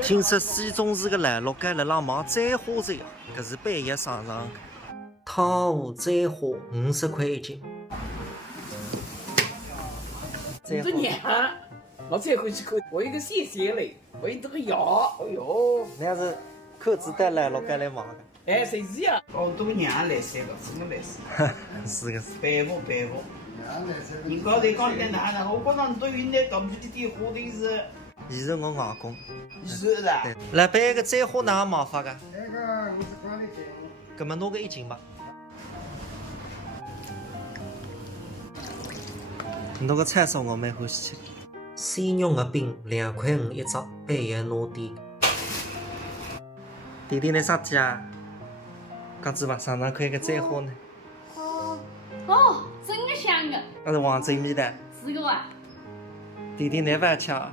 听说西中市个来路街了，让忙摘花子呀，搿是半夜上场。汤摘花50块一斤。你这娘，老再回去看，我一个谢谢嘞，我一这个药，哎哟，那是口子带来路街来忙的。哎，谁是呀？哦，这个娘来三个，真的来三。是个是。白服。人刚才讲的哪呢？我觉着你到云南到处点花的是。伊是我外公。是啊。对。来办个摘花哪麻法个？那个50块的给我。搿么拿个1斤吧。那个菜烧我蛮欢喜吃。鲜肉的饼2块5一只，半夜拿点。弟弟拿啥子啊？讲子吧，上场看个摘花呢。哦，真的香的。那是黄州米的。是个啊。弟弟拿饭吃啊。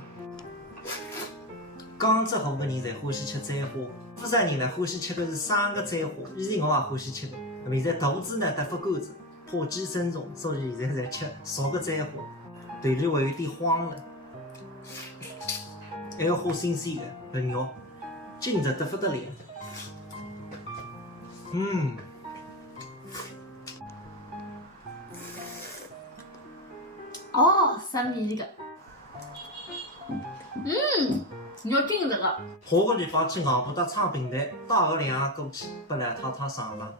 江浙沪的人侪欢喜吃摘花，福山人呢欢喜吃的是生的摘花，以前我也欢喜吃的。那么现在肚子呢得发干子，怕寄生虫，所以现在侪吃熟的摘花，腿里会有点慌了。还要花新鲜的肉，筋着得不得了。哦，生米的。肉筋这个。下个礼拜去硬布搭昌平台带个2个过去，拨来太太上场。